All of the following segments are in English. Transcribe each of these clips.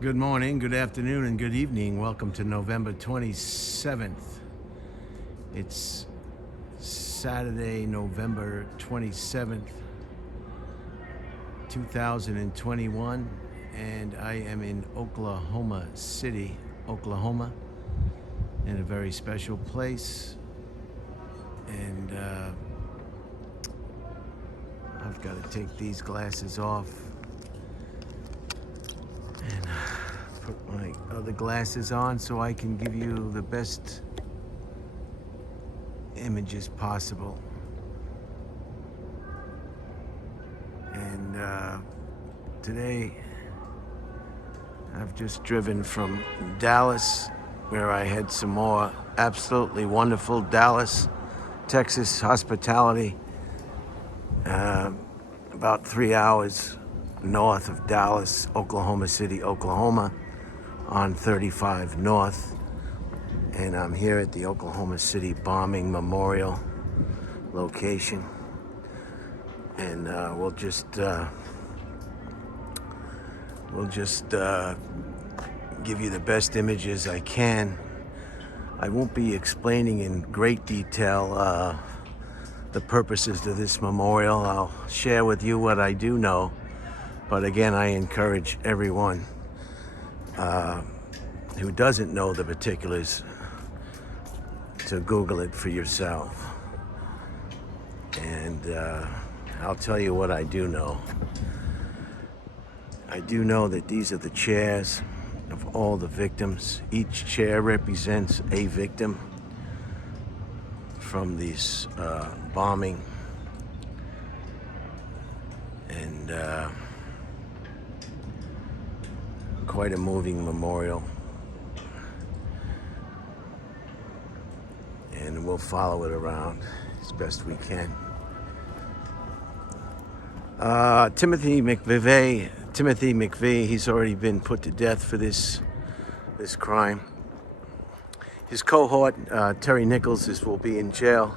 Good morning, good afternoon, and good evening. Welcome to November 27th. It's Saturday, November 27th, 2021, and I am in Oklahoma City, Oklahoma, in a very special place. And I've got to take these glasses off and put my other glasses on so I can give you the best images possible. And today I've just driven from Dallas, where I had some more absolutely wonderful Dallas, Texas hospitality, about 3 hours north of Dallas, Oklahoma City, Oklahoma, on 35 North. And I'm here at the Oklahoma City Bombing Memorial location. And we'll just give you the best images I can. I won't be explaining in great detail the purposes of this memorial. I'll share with you what I do know. But again, I encourage everyone who doesn't know the particulars to Google it for yourself. And I'll tell you what I do know. I do know that these are the chairs of all the victims. Each chair represents a victim from this bombing. And quite a moving memorial. And we'll follow it around as best we can. Timothy McVeigh, he's already been put to death for this crime. His cohort, Terry Nichols, will be in jail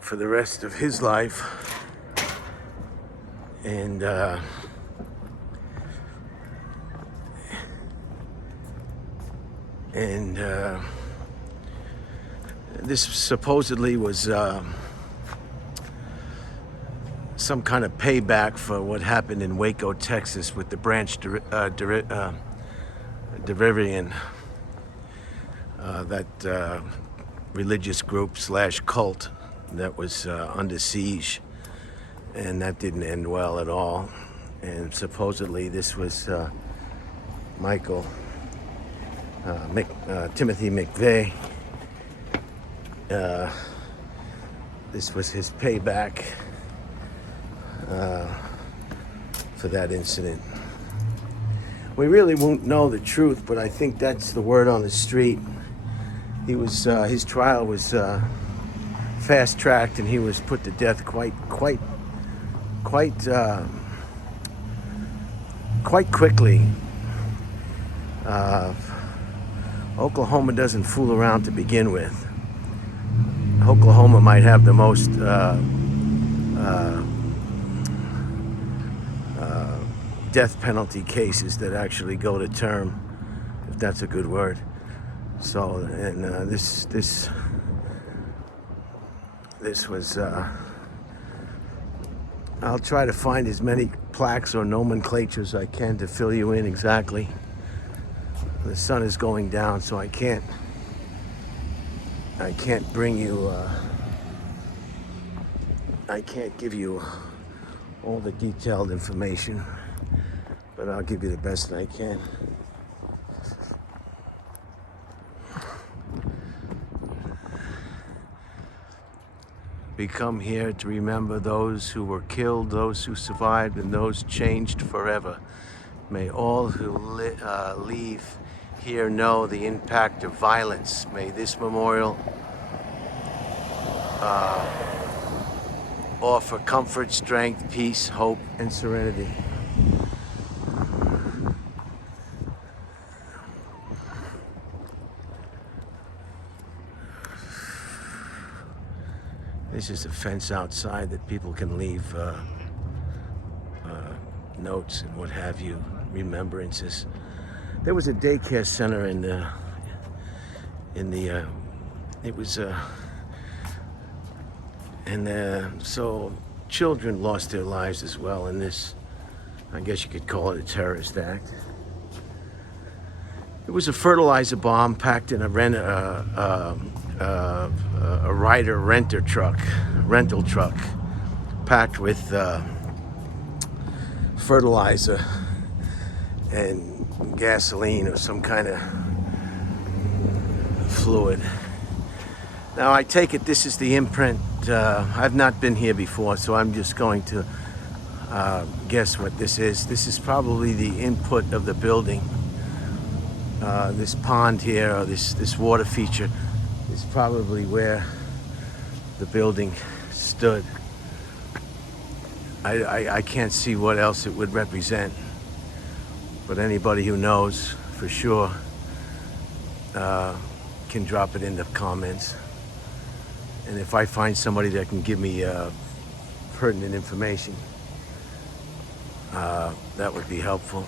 for the rest of his life. And this supposedly was some kind of payback for what happened in Waco, Texas, with the Branch Davidian, that religious group / cult that was under siege, and that didn't end well at all. And supposedly this was Timothy McVeigh. This was his payback for that incident. We really won't know the truth, but I think that's the word on the street. His trial was fast-tracked, and he was put to death quite quickly. Oklahoma doesn't fool around to begin with. Oklahoma might have the most death penalty cases that actually go to term, if that's a good word. So, and this was. I'll try to find as many plaques or nomenclatures I can to fill you in exactly. The sun is going down, so I can't bring you. I can't give you all the detailed information, but I'll give you the best I can. We come here to remember those who were killed, those who survived, and those changed forever. May all who leave here know the impact of violence. May this memorial offer comfort, strength, peace, hope, and serenity. This is a fence outside that people can leave notes and what have you, remembrances. There was a daycare center so children lost their lives as well in this, I guess you could call it a terrorist act. It was a fertilizer bomb packed in a rental truck, packed with fertilizer and gasoline or some kind of fluid. Now I take it this is the imprint. I've not been here before, so I'm just going to guess what this is. This is probably the input of the building. This pond here, or this water feature, is probably where the building stood. I can't see what else it would represent, but anybody who knows for sure can drop it in the comments. And if I find somebody that can give me pertinent information, that would be helpful.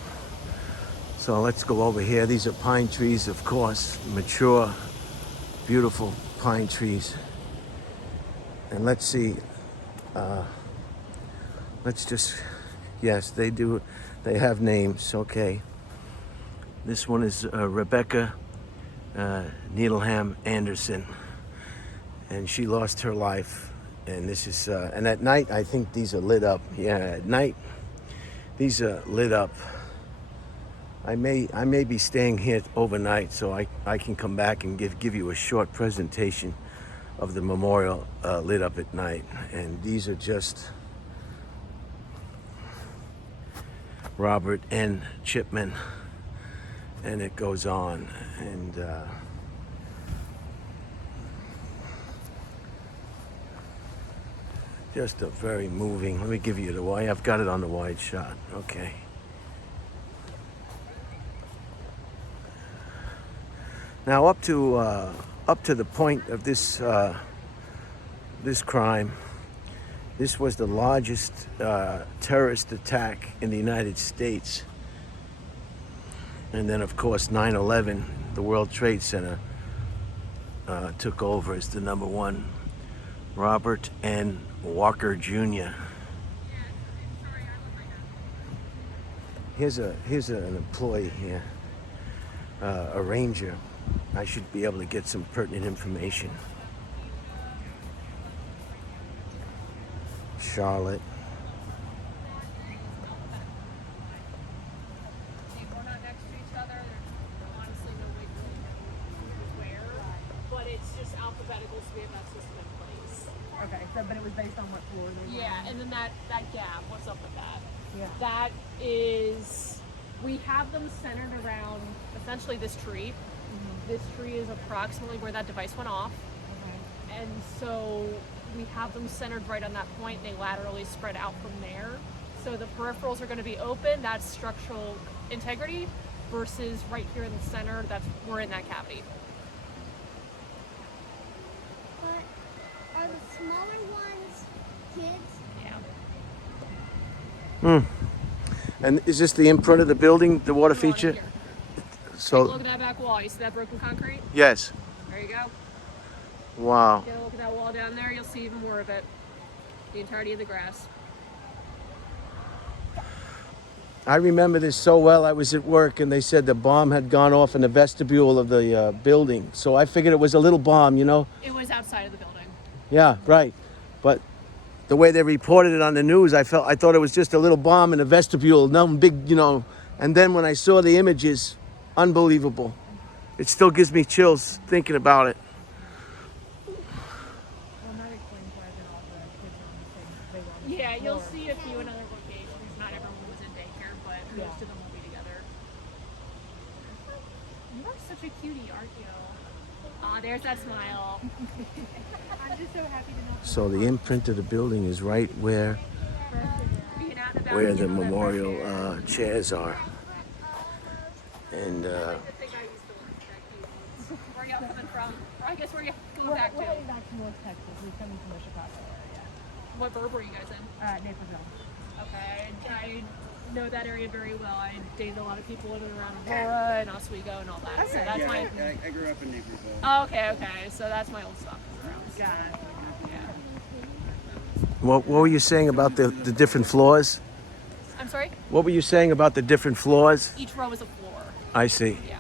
So let's go over here. These are pine trees, of course, mature, beautiful pine trees. And let's see, yes, they do, they have names, okay. This one is Rebecca Needleham Anderson, and she lost her life. And this is, and at night, I think these are lit up. Yeah, at night, these are lit up. I may be staying here overnight, so I can come back and give you a short presentation of the memorial lit up at night. And these are just Robert N. Chipman, and it goes on. And just a very moving. Let me give you the wide. I've got it on the wide shot. Okay. Now, up to the point of this this crime, this was the largest terrorist attack in the United States. And then, of course, 9/11, the World Trade Center took over as the number one. Robert N. Walker Jr. Here's an employee here, a ranger. I should be able to get some pertinent information. Charlotte. We're not next to each other. There's honestly no way to know where, but it's just alphabetical, so we have that system in place. Okay, so but it was based on what floor they were Yeah, on? and then that gap, what's up with that? Yeah. That is, we have them centered around essentially this tree. This tree is approximately where that device went off. Okay. And so we have them centered right on that point. They laterally spread out from there. So the peripherals are going to be open. That's structural integrity versus right here in the center. We're in that cavity. But are the smaller ones kids? Yeah. And is this the imprint of the building, the water feature? Here. So, Look at that back wall. You see that broken concrete? yes. There you go. Wow. Get a look at that wall down there. You'll see even more of it. The entirety of the grass. I remember this so well. I was at work and they said the bomb had gone off in the vestibule of the building. So I figured it was a little bomb, you know? It was outside of the building. Yeah, right. But the way they reported it on the news, I thought it was just a little bomb in the vestibule, nothing big, you know. And then when I saw the images, unbelievable. It still gives me chills thinking about it. Well, that explains why they're all the kids on the same, they were on the Yeah, same you'll floor. see a few in other locations. Not everyone was in daycare, but most of them will be together. You are such a cutie, aren't you? Aw, there's that smile. I'm just so happy to know. So the imprint of the building is right where Being out and about, the you know, that memorial fresh air. chairs are. And I think I used to live in that. Where are y'all coming from? Or I guess where are you going back We're to? heading back to North Texas. We're coming from the Chicago area. What burb were you guys in? Naperville. Okay, know that area very well. I dated a lot of people living around Murrah and Oswego and all that. So that's my. I grew up in Naperville. Oh, okay. So that's my old stomping grounds. God. Yeah. What were you saying about the different floors? I'm sorry. What were you saying about the different floors? Each row is a floor. I see. Yeah.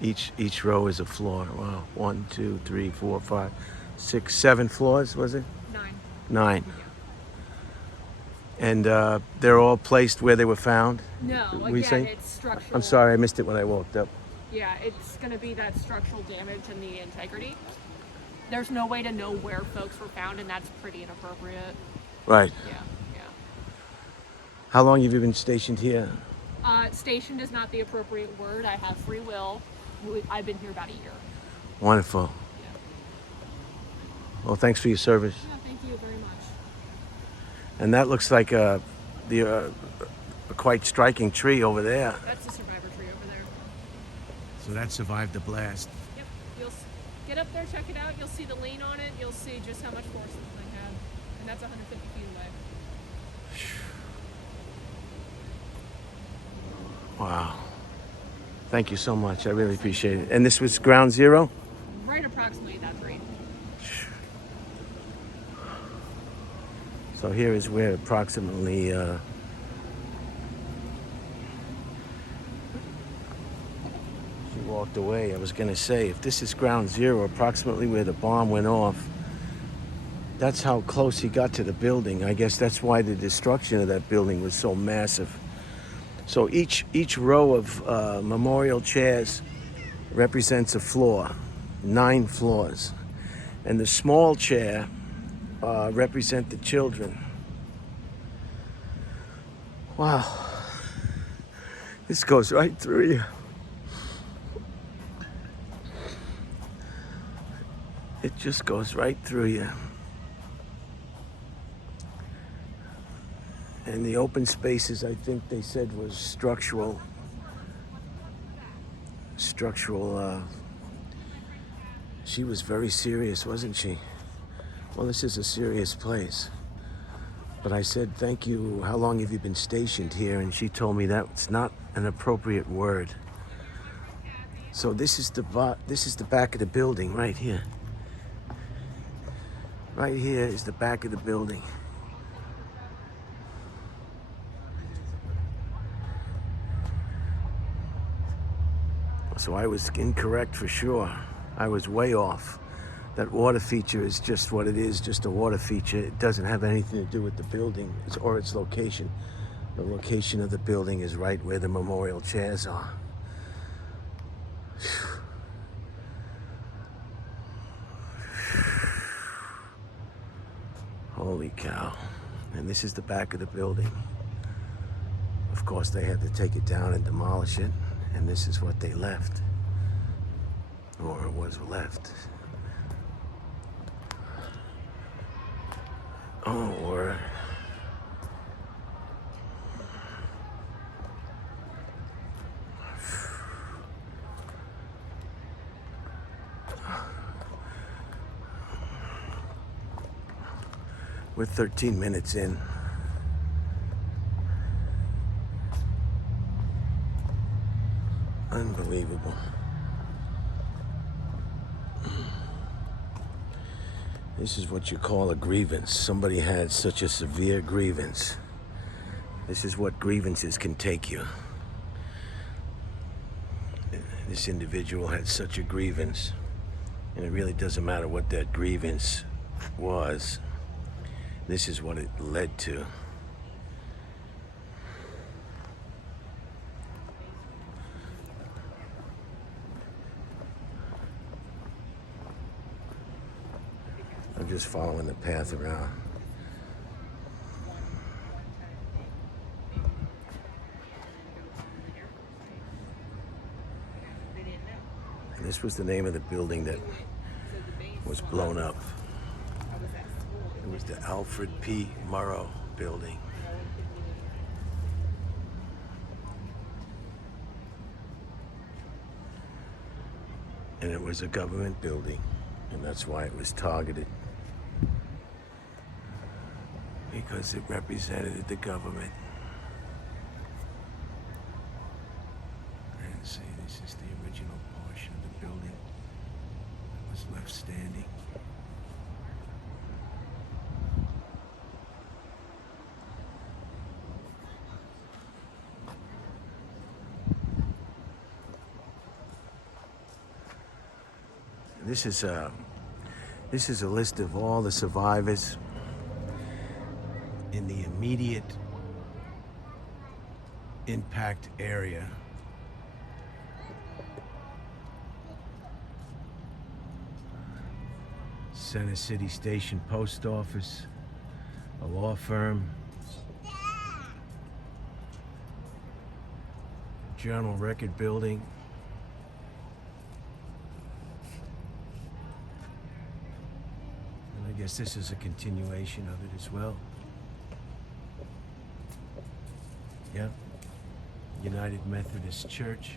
Each row is a floor. Wow. 1, 2, 3, 4, 5, 6, 7 floors, was it? 9. 9. And they're all placed where they were found? No, Were you again, saying? it's structural. I'm sorry, I missed it when I walked up. Yeah, it's going to be that structural damage and the integrity. There's no way to know where folks were found, and that's pretty inappropriate. Right. Yeah. How long have you been stationed here? Stationed is not the appropriate word. I have free will. I've been here about a year. Wonderful. Yeah. Well, thanks for your service. Yeah, thank you very much. And that looks like a quite striking tree over there. That's the survivor tree over there. So that survived the blast. Yep. Get up there, check it out. You'll see the lean on it. You'll see just how much force this thing had. And that's 150 feet away. Wow. Thank you so much. I really appreciate it. And this was ground zero? Right approximately that rate. So here is where approximately she walked away. I was going to say, if this is ground zero, approximately where the bomb went off, that's how close he got to the building. I guess that's why the destruction of that building was so massive. So each row of memorial chairs represents a floor, 9 floors. And the small chair represent the children. Wow. This goes right through you. It just goes right through you. And the open spaces, I think they said, was structural. She was very serious, wasn't she? Well, this is a serious place. But I said, thank you, how long have you been stationed here? And she told me that's not an appropriate word. So this is the back of the building right here. Right here is the back of the building. So I was incorrect for sure. I was way off. That water feature is just what it is, just a water feature. It doesn't have anything to do with the building or its location. The location of the building is right where the memorial chairs are. Holy cow. And this is the back of the building. Of course, they had to take it down and demolish it. And this is what they left, or was left. Oh, word. We're 13 minutes in. Unbelievable. This is what you call a grievance. Somebody had such a severe grievance. This is what grievances can take you. This individual had such a grievance, and it really doesn't matter what that grievance was. This is what it led to. I'm just following the path around. And this was the name of the building that was blown up. It was the Alfred P. Murrah building. And it was a government building, and that's why it was targeted. because it represented the government. And see, this is the original portion of the building that was left standing. This is a list of all the survivors in the immediate impact area. Center City Station Post Office, a law firm, Journal Record Building, and I guess this is a continuation of it as well. Yep, United Methodist Church.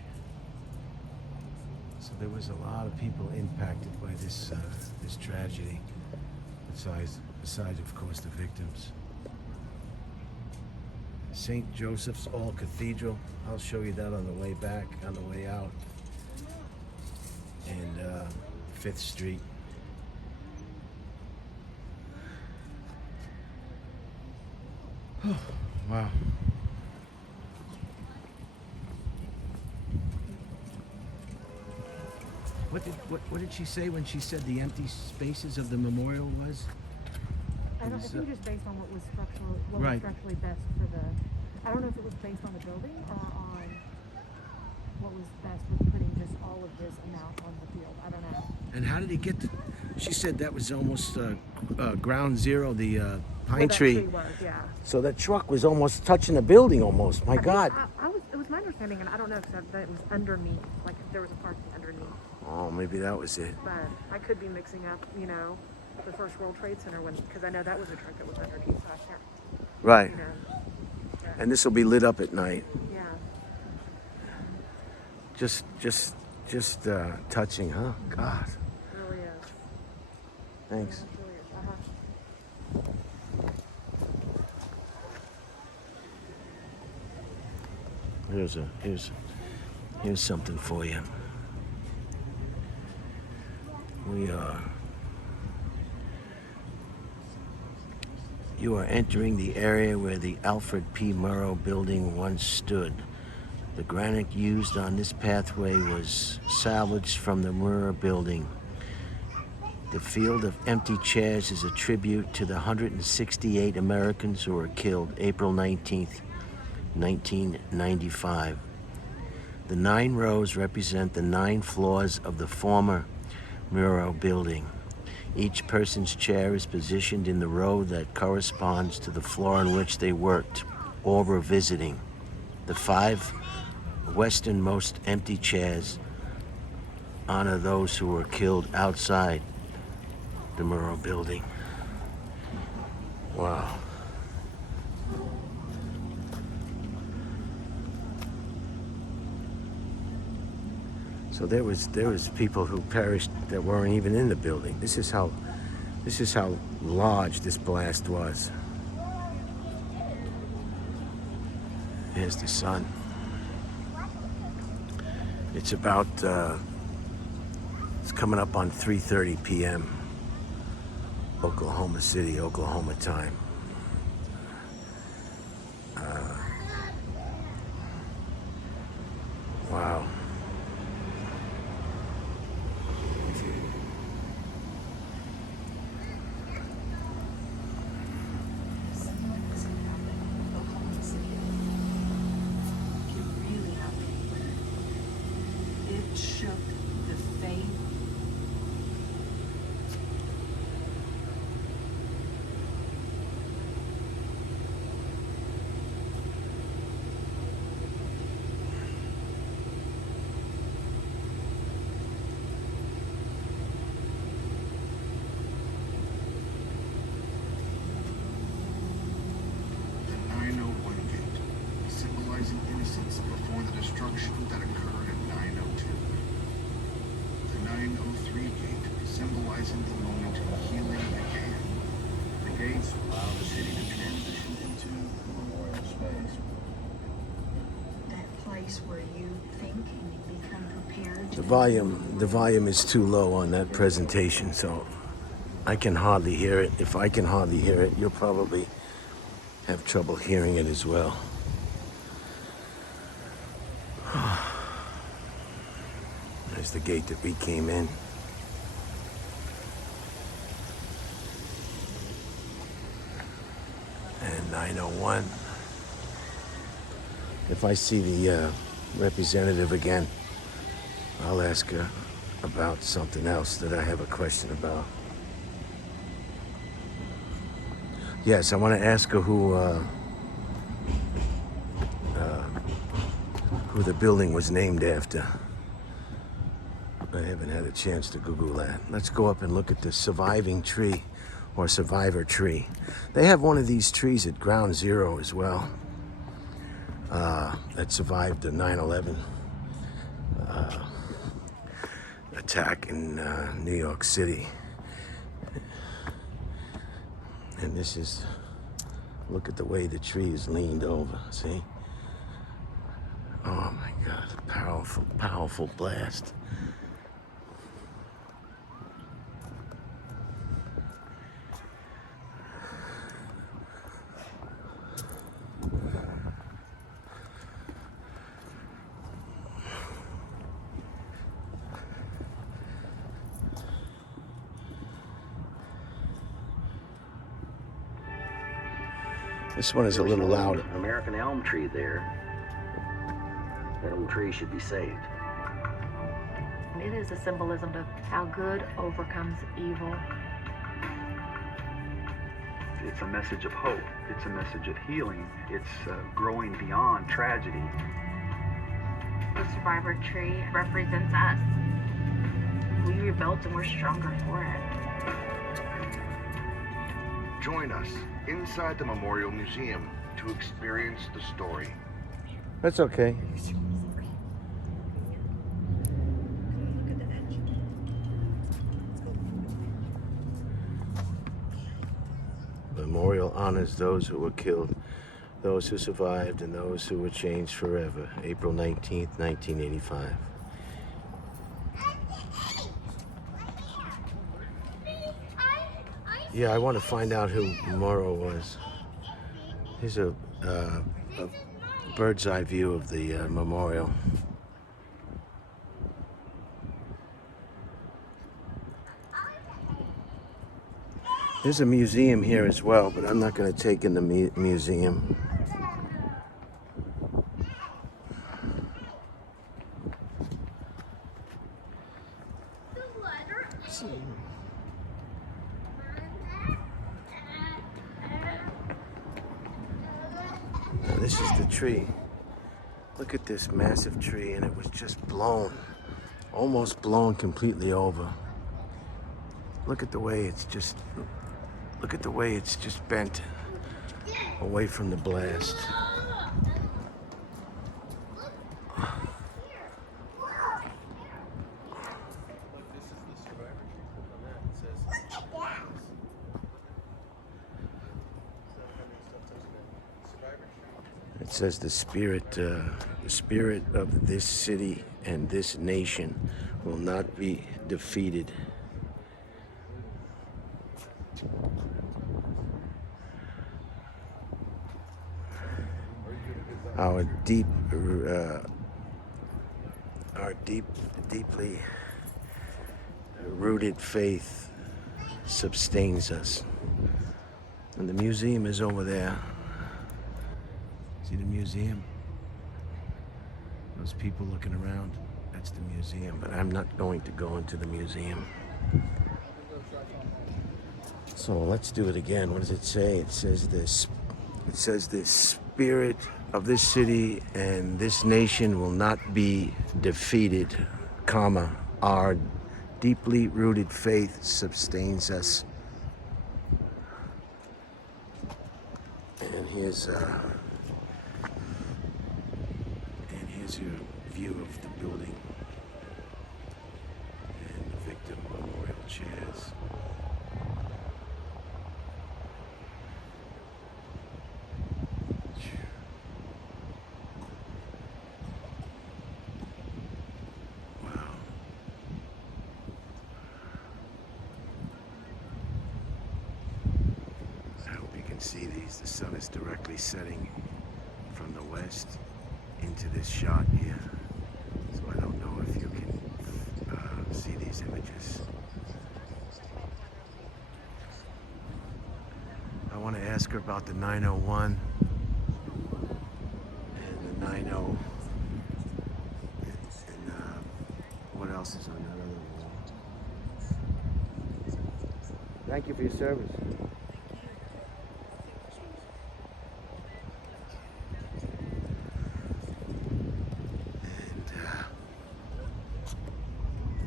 So there was a lot of people impacted by this this tragedy, besides of course the victims. St. Joseph's All Cathedral. I'll show you that on the way back, on the way out. And 5th Street. Oh, wow. What did she say when she said the empty spaces of the memorial was? I think just based on what was Right. structurally best for the. I don't know if it was based on the building or on what was best with putting just all of this amount on the field. I don't know. And how did he get? She said that was almost ground zero. The Where pine that tree. was, yeah. So that truck was almost touching the building. Almost. My God. It was my understanding, and I don't know if that was underneath, like if there was a parking underneath. Oh, maybe that was it. But I could be mixing up, the First World Trade Center because I know that was a truck that was underneath. So I can't, Right. yeah. And this will be lit up at night. Yeah. Just touching, huh? God. It really is. Thanks. It really is. Here's something for you. You are entering the area where the Alfred P. Murrah building once stood. The granite used on this pathway was salvaged from the Murrah building. The field of empty chairs is a tribute to the 168 Americans who were killed April 19th, 1995. The 9 rows represent the 9 floors of the former Murrah building. Each person's chair is positioned in the row that corresponds to the floor on which they worked or were visiting. The 5 westernmost empty chairs honor those who were killed outside the Murrah building. Wow. So there was people who perished that weren't even in the building. This is how large this blast was. Here's the sun. It's about it's coming up on 3:30 p.m. Oklahoma City, Oklahoma time. Wow. It shook the faith. The 901 gate, symbolizing innocence before the destruction that occurred at 902. The 903 gate, symbolizing the moment when healing began. The gates allow the city to transition place where you think and you become prepared. The volume is too low on that presentation, so I can hardly hear it. If I can hardly hear it, you'll probably have trouble hearing it as well. There's the gate that we came in. And 901. If I see the representative again, I'll ask her about something else that I have a question about. Yes, I want to ask her who the building was named after. I haven't had a chance to Google that. Let's go up and look at the surviving tree, or survivor tree. They have one of these trees at Ground Zero as well, that survived the 9/11 attack in New York City. And this is, look at the way the tree is leaned over, see? Oh my God, powerful, powerful blast. This one is a little louder. American elm tree there. That old tree should be saved. It is a symbolism of how good overcomes evil. It's a message of hope. It's a message of healing. It's growing beyond tragedy. The survivor tree represents us. We rebuilt and we're stronger for it. Join us inside the Memorial Museum to experience the story. That's okay. Memorial honors those who were killed, those who survived, and those who were changed forever. April 19th, 1985. Yeah, I want to find out who Murrah was. Here's a bird's eye view of the memorial. There's a museum here as well, but I'm not going to take in the museum. Now, this is the tree. Look at this massive tree, and it was just blown, almost blown completely over. Look at the way it's just, look at the way it's just bent away from the blast. It says the spirit of this city and this nation will not be defeated. Our deeply rooted faith sustains us. And the museum is over there. See the museum? Those people looking around, that's the museum, but I'm not going to go into the museum. So let's do it again. What does it say? It says this. It says the spirit of this city and this nation will not be defeated, comma, our deeply rooted faith sustains us. And here's your view of the building and the victim memorial chairs. because the sun is directly setting from the west into this shot here. So I don't know if you can see these images. I want to ask her about the 901 and the 90. And what else is on that other wall? Thank you for your service.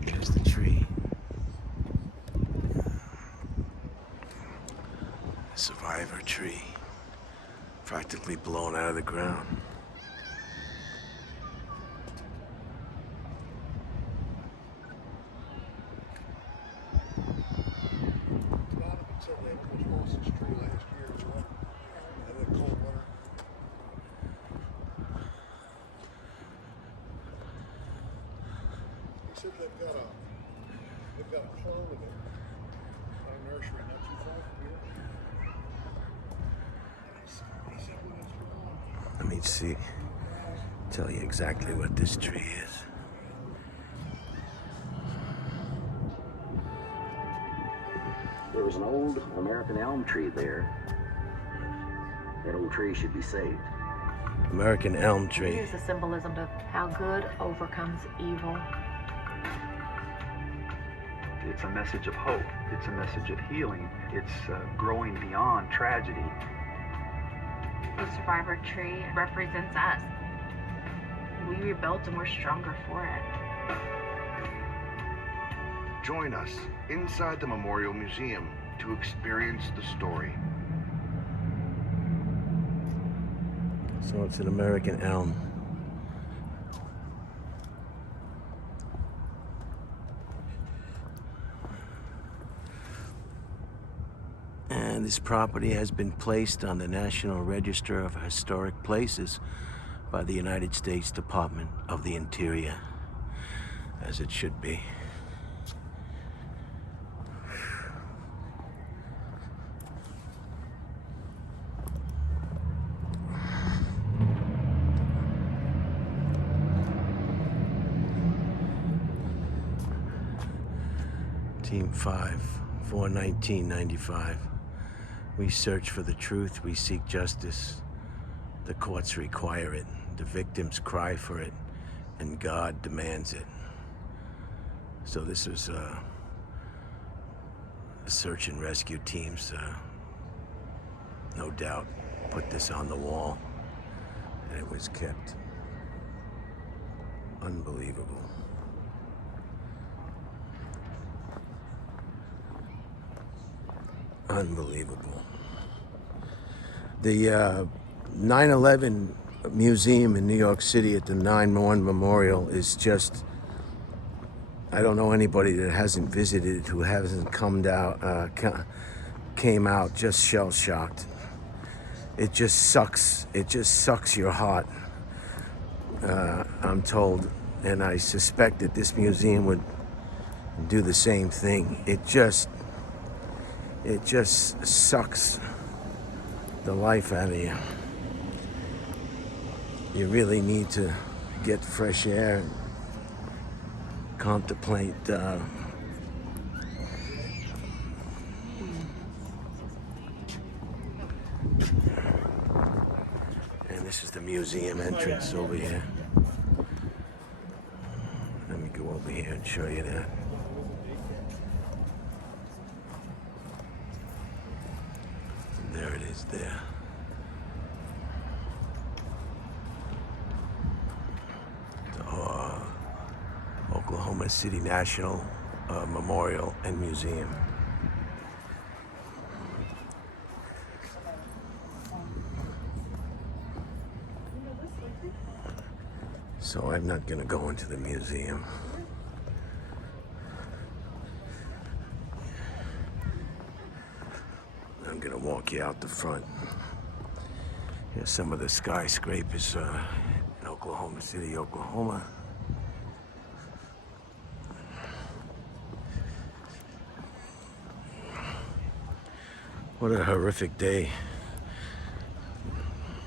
There's the tree. The survivor tree. Practically blown out of the ground. They've got a hole in it, a nursery not too far from here. He said when it's wrong. Let me see. Tell you exactly what this tree is. There was an old American elm tree there. That old tree should be saved. American elm tree. Here's the symbolism of how good overcomes evil. It's a message of hope. It's a message of healing. It's growing beyond tragedy. The survivor tree represents us. We rebuilt and we're stronger for it. Join us inside the Memorial Museum to experience the story. So it's an American elm. And this property has been placed on the National Register of Historic Places by the United States Department of the Interior, as it should be. Team 5, 4/19/95. We search for the truth, we seek justice. The courts require it, the victims cry for it, and God demands it. So this is search and rescue teams, no doubt, put this on the wall, and it was kept. Unbelievable. Unbelievable. The 9/11 museum in New York City at the 9/11 Memorial is just, I don't know anybody that hasn't visited, who hasn't came out just shell-shocked. It just sucks. It just sucks your heart, I'm told. And I suspect that this museum would do the same thing. It just sucks the life out of you. You really need to get fresh air and contemplate and this is the museum entrance over here. Let me go over here and show you that. There it is there. The Oklahoma City National Memorial and Museum. So I'm not going to go into the museum. I'm going to walk you out the front. Here's some of the skyscrapers in Oklahoma City, Oklahoma. What a horrific day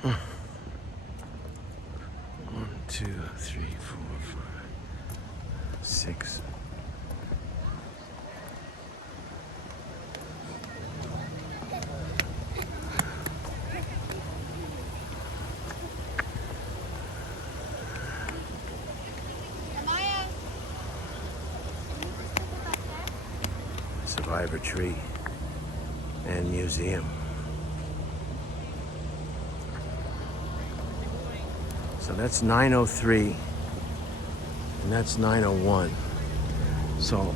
1, 2, 3, 4, 5, 6. Survivor tree and museum. So that's 903 and that's 901. So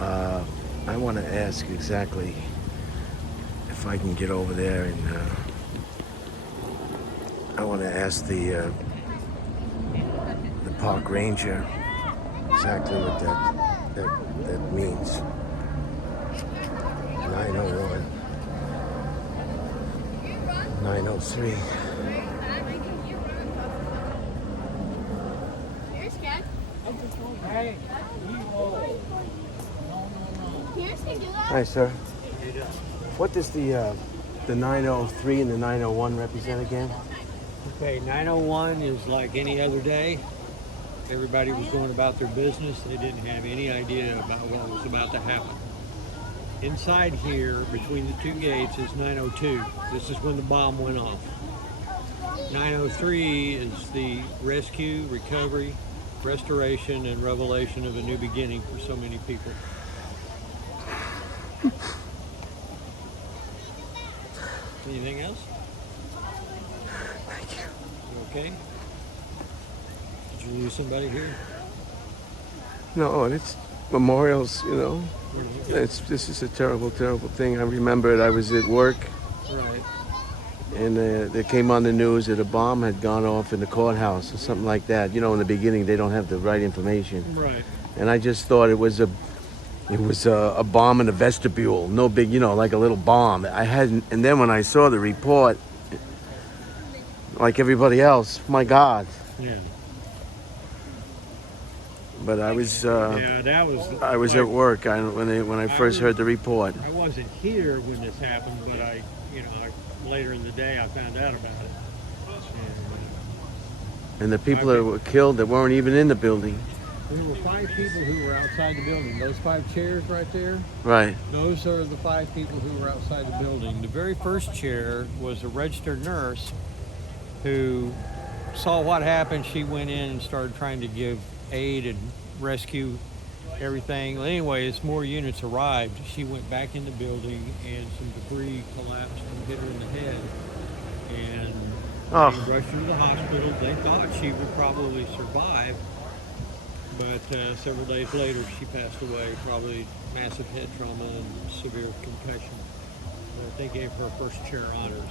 I want to ask exactly if I can get over there, and I want to ask the park ranger exactly what that means. 901, 903. Hi, sir. What does the 903 and the 901 represent again? Okay, 901 is like any other day. Everybody was going about their business. They didn't have any idea about what was about to happen. Inside here, between the two gates, is 902. This is when the bomb went off. 903 is the rescue, recovery, restoration, and revelation of a new beginning for so many people. Anything else? Thank you. You okay? Did you lose somebody here? No, and it's memorials, you know. This is a terrible, terrible thing. I remember it. I was at work, Right. and they came on the news that a bomb had gone off in the courthouse or something like that. You know, in the beginning, they don't have the right information. Right. And I just thought it was a bomb in the vestibule. No big, you know, like a little bomb. I hadn't. And then when I saw the report, like everybody else, my God. Yeah. But I was That was. I was at work when I first heard the report. I wasn't here when this happened, but later in the day I found out about it. And the people that were killed that weren't even in the building. There were 5 people who were outside the building. Those 5 chairs right there. Right. Those are the 5 people who were outside the building. The very first chair was a registered nurse who saw what happened. She went in and started trying to give aid and rescue everything. Well, anyways, more units arrived. She went back in the building and some debris collapsed and hit her in the head. And they rushed her to the hospital. They thought she would probably survive, but several days later she passed away, probably massive head trauma and severe concussion. But they gave her first chair honors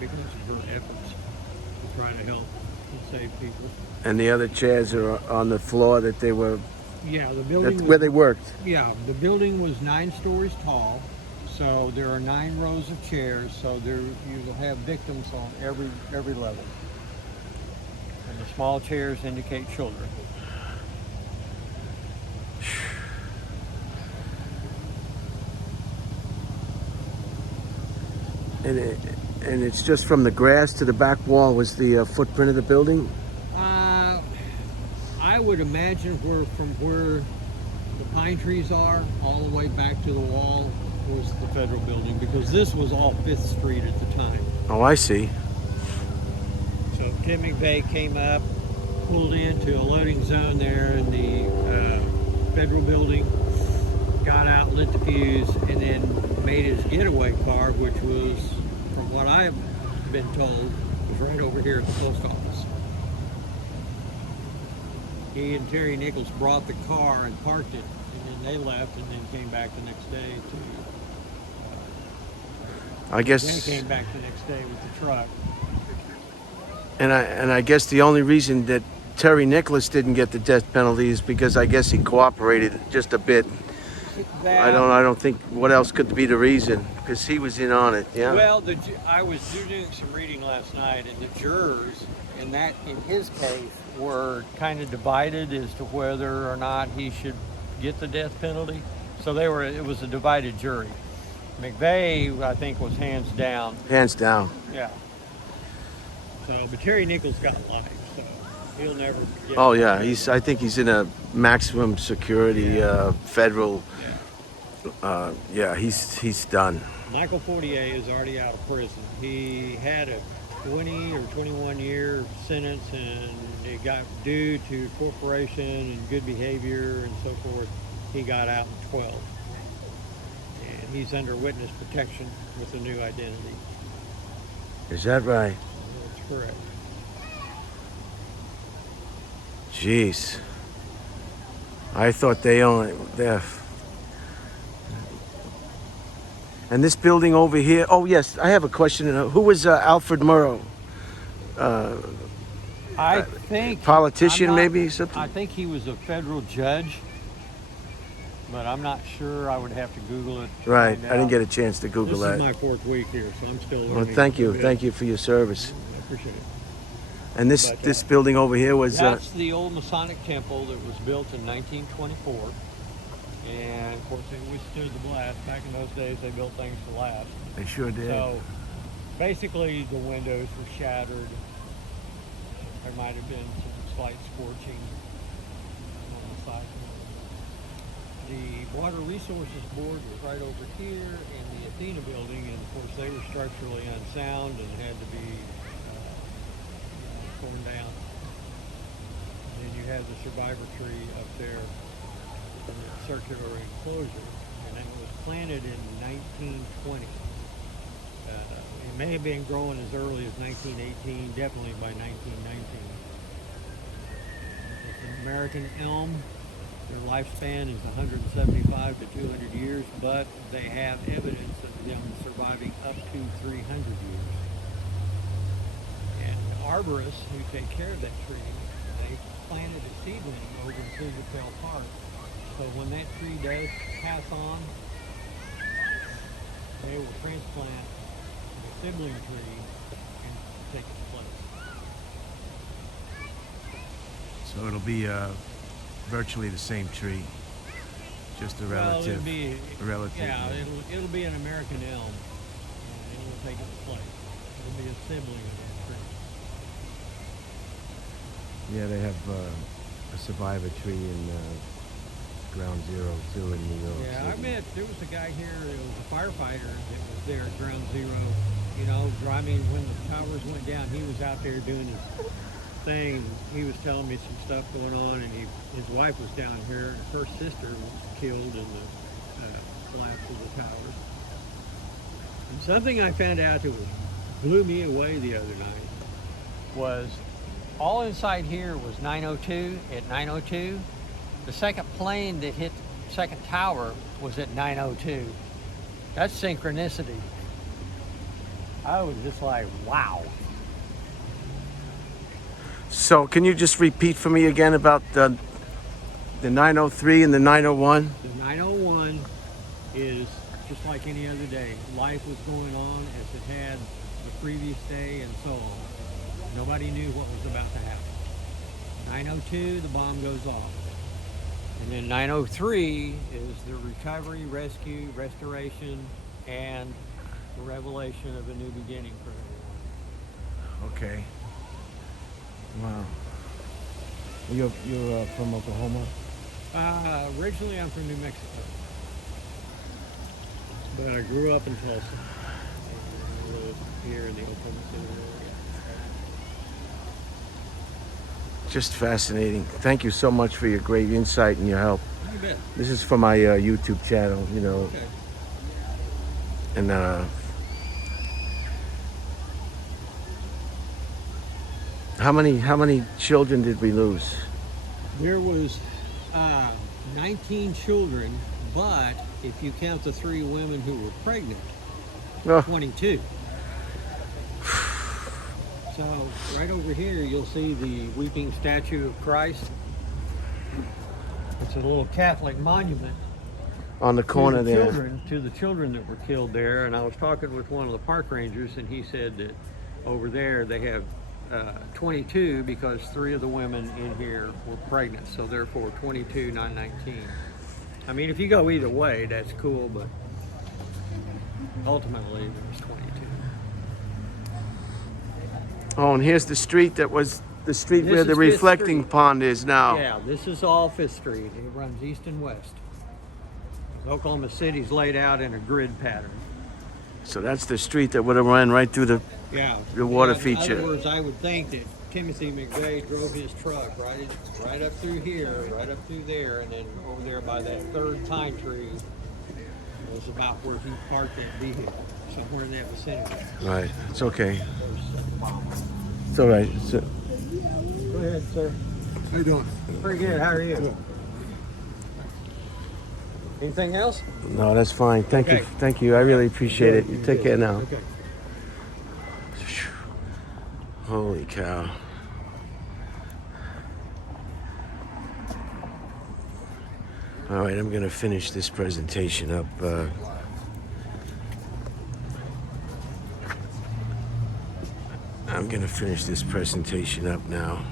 because of her efforts to try to help and save people. And the other chairs are on the floor that they were. Yeah, the building. Where they worked. Yeah, the building was 9 stories tall, so there are 9 rows of chairs. So you will have victims on every level. And the small chairs indicate children. And it's just from the grass to the back wall was the footprint of the building? I would imagine from where the pine trees are all the way back to the wall was the federal building, because this was all 5th Street at the time. Oh, I see. So Tim McVeigh came up, pulled into a loading zone there in the federal building, got out, lit the fuse, and then made his getaway car, which was, from what I've been told, was right over here at the post office. He and Terry Nichols brought the car and parked it, and then they left, and then came back the next day Then came back the next day with the truck. And I guess the only reason that Terry Nicholas didn't get the death penalty is because I guess he cooperated just a bit. I don't think what else could be the reason, because he was in on it. Yeah. Well, I was doing some reading last night, and the jurors in his case were kind of divided as to whether or not he should get the death penalty. So it was a divided jury. McVeigh, I think, was hands down. Hands down. Yeah. So, but Terry Nichols got life, so he'll never get. Oh yeah, I think he's in a maximum security federal. Yeah, he's done. Michael Fortier is already out of prison. He had a 20 or 21 year sentence, and it got due to corporation and good behavior and so forth. He got out in 12, and he's under witness protection with a new identity. Is that right? That's correct. Jeez. I thought they only there. And this building over here. Oh yes, I have a question. Who was Alfred Murrah? I think politician, maybe something. I think he was a federal judge, but I'm not sure. I would have to Google it. Right. I didn't get a chance to Google that. This is my 4th week here, so I'm still learning. Well, thank you for your service. I appreciate it. And this building over here was. That's the old Masonic temple that was built in 1924. And of course, it withstood the blast. Back in those days, they built things to last. They sure did. So basically, the windows were shattered. There might have been some slight scorching on the side. The Water Resources Board was right over here in the Athena building, and of course, they were structurally unsound and had to be torn down. And then you had the survivor tree up there, in the circular enclosure, and it was planted in 1920. It may have been growing as early as 1918, definitely by 1919. It's an American elm. Their lifespan is 175 to 200 years, but they have evidence of them surviving up to 300 years. And arborists who take care of that tree, they planted a seedling over in Silvertail Park. So when that tree does pass on, they will transplant the sibling tree and take its place. So it'll be virtually the same tree, just a relative. Yeah, it'll be an American elm, and it will take its place. It'll be a sibling of that tree. Yeah, they have a survivor tree in Ground Zero too in New York. Yeah, City. there was a guy here, it was a firefighter that was there at Ground Zero, you know, driving when the towers went down. He was out there doing his thing. He was telling me some stuff going on, and his wife was down here, and her sister was killed in the collapse of the towers. And something I found out that blew me away the other night was all inside here was 902. At 902, the second plane that hit the second tower was at 902. That's synchronicity. I was just like, wow. So can you just repeat for me again about the 903 and the 901? The 901 is just like any other day. Life was going on as it had the previous day and so on. Nobody knew what was about to happen. 902, the bomb goes off. And then 903 is the recovery, rescue, restoration, and the revelation of a new beginning for everyone. Okay. Wow. You're from Oklahoma? Originally, I'm from New Mexico, but I grew up in Tulsa. I live here in the Oklahoma City area. Just fascinating. Thank you so much for your great insight and your help. You bet. This is for my YouTube channel, you know. Okay. And how many children did we lose? There was 19 children, but if you count the 3 women who were pregnant, 22. So right over here, you'll see the weeping statue of Christ. It's a little Catholic monument On the corner there. to the children that were killed there. And I was talking with one of the park rangers, and he said that over there they have 22 because 3 of the women in here were pregnant. So therefore 22, not 19. I mean, if you go either way, that's cool, but ultimately there was 22. Oh, and here's the street that was the street This where the is Fifth reflecting Street. pond is now. Yeah, this is all Fifth Street. It runs east and west. Oklahoma City's laid out in a grid pattern. So that's the street that would have run right through the water In feature. other words, I would think that Timothy McVeigh drove his truck right up through here, right up through there, and then over there by that third pine tree was about where he parked that vehicle, somewhere in that vicinity. Right. It's okay. It's all right. Go ahead, sir. How you doing? Pretty good. How are you? Anything else? No, that's fine. Thank you. Okay. Thank you. I really appreciate it. You take care now. Okay. Holy cow. All right, I'm going to finish this presentation up. I'm going to finish this presentation up now.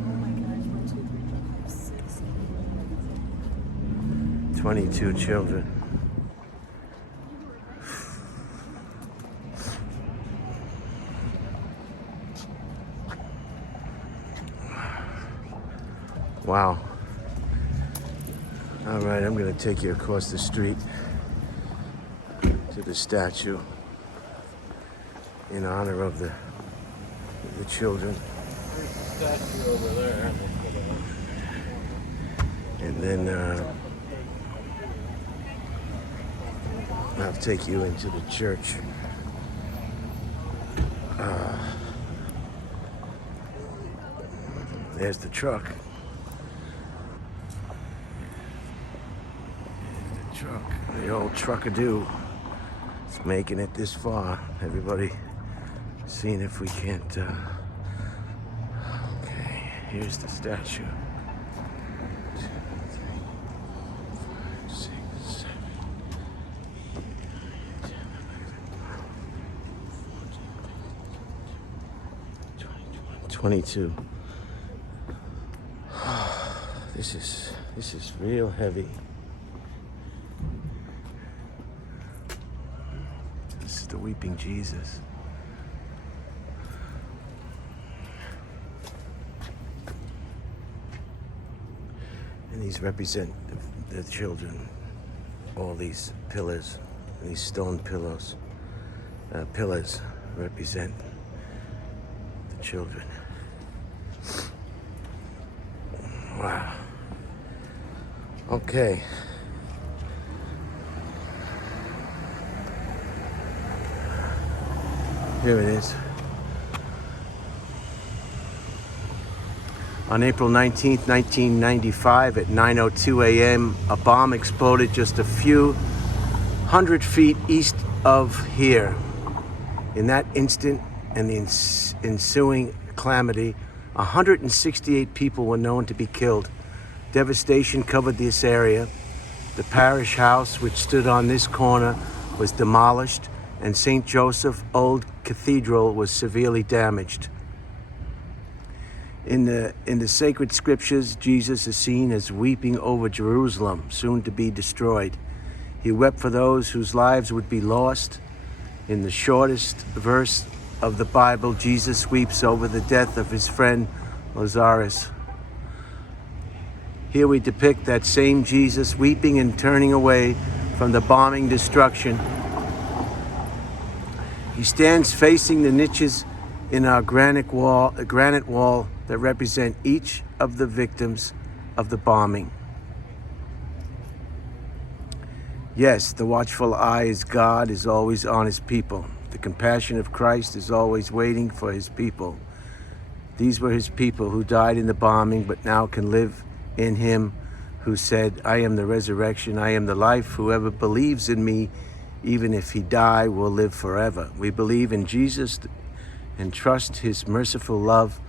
Oh my gosh, 1, 2, 3, 4, 5, 6. 22 children. Wow. All right, I'm going to take you across the street to the statue in honor of the children. There's the statue over there. And then I'll take you into the church. There's the truck. There's the truck. The old truckadoo. It's making it this far. Everybody seeing if we can't. Okay, here's the statue. 2, 3, 4, 5, 6, 7, 8, 9, 10, 11, 12, 22. This is real heavy. This is the weeping Jesus. And these represent the children. All these pillars, these stone pillars represent the children. Wow. Okay. Here it is. On April 19th, 1995 at 9:02 a.m., a bomb exploded just a few hundred feet east of here. In that instant and the ensuing calamity, 168 people were known to be killed. Devastation covered this area. The parish house, which stood on this corner, was demolished, and St. Joseph Old Cathedral was severely damaged. In the sacred scriptures, Jesus is seen as weeping over Jerusalem, soon to be destroyed. He wept for those whose lives would be lost. In the shortest verse of the Bible, Jesus weeps over the death of his friend Lazarus. Here we depict that same Jesus weeping and turning away from the bombing destruction. He stands facing the niches in our granite wall that represent each of the victims of the bombing. Yes, the watchful eye of God is always on his people. The compassion of Christ is always waiting for his people. These were his people who died in the bombing, but now can live in him who said, I am the resurrection, I am the life. Whoever believes in me, even if he die, will live forever. We believe in Jesus and trust his merciful love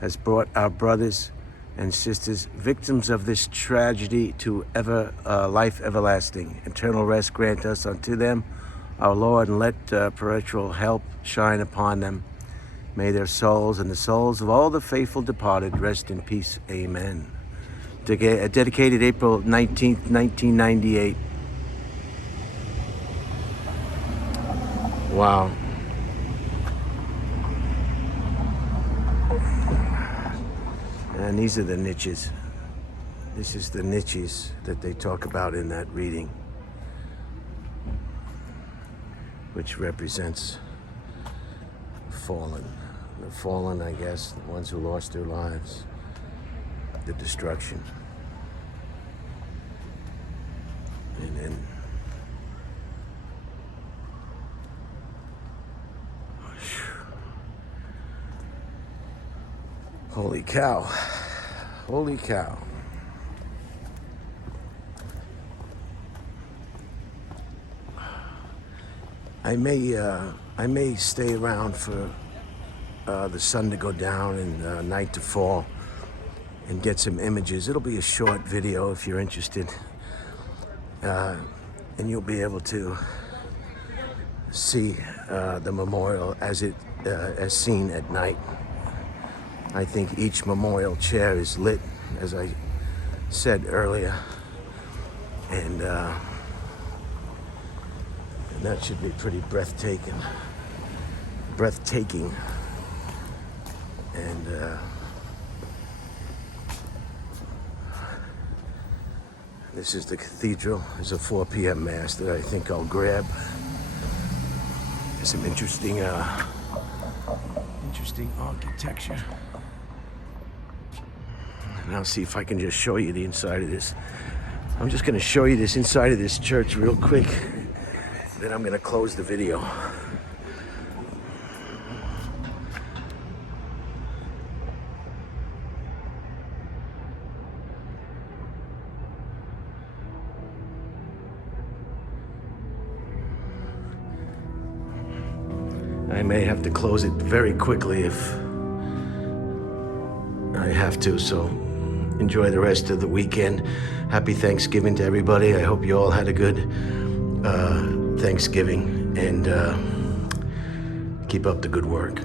has brought our brothers and sisters, victims of this tragedy, to life everlasting. Eternal rest grant us unto them, our Lord, and let perpetual help shine upon them. May their souls and the souls of all the faithful departed rest in peace. Amen. Dedicated April 19th, 1998. Wow. And these are the niches. This is the niches that they talk about in that reading, which represents fallen. The fallen, I guess, the ones who lost their lives, the destruction. And then holy cow. Holy cow. I may stay around for the sun to go down and night to fall and get some images. It'll be a short video if you're interested. And you'll be able to see the memorial as seen at night. I think each memorial chair is lit, as I said earlier, and that should be pretty breathtaking. And this is the cathedral. There's a 4 p.m. mass that I think I'll grab. There's some interesting architecture. And I'll see if I can just show you the inside of this. I'm just gonna show you this inside of this church real quick. Then I'm gonna close the video. I may have to close it very quickly if I have to, so enjoy the rest of the weekend. Happy Thanksgiving to everybody. I hope you all had a good Thanksgiving, and keep up the good work.